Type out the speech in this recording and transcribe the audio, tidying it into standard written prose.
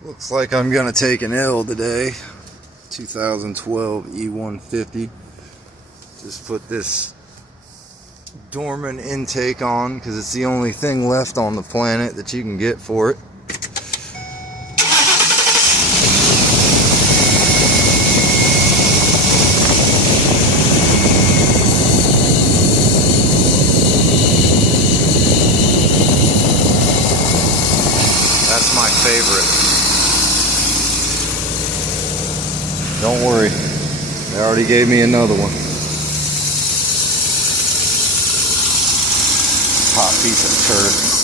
Looks like I'm gonna take an L today. 2012 E150. Just put this dormant intake on because it's the only thing left on the planet that you can get for it. That's my favorite. Don't worry, they already gave me another one. Hot piece of turd.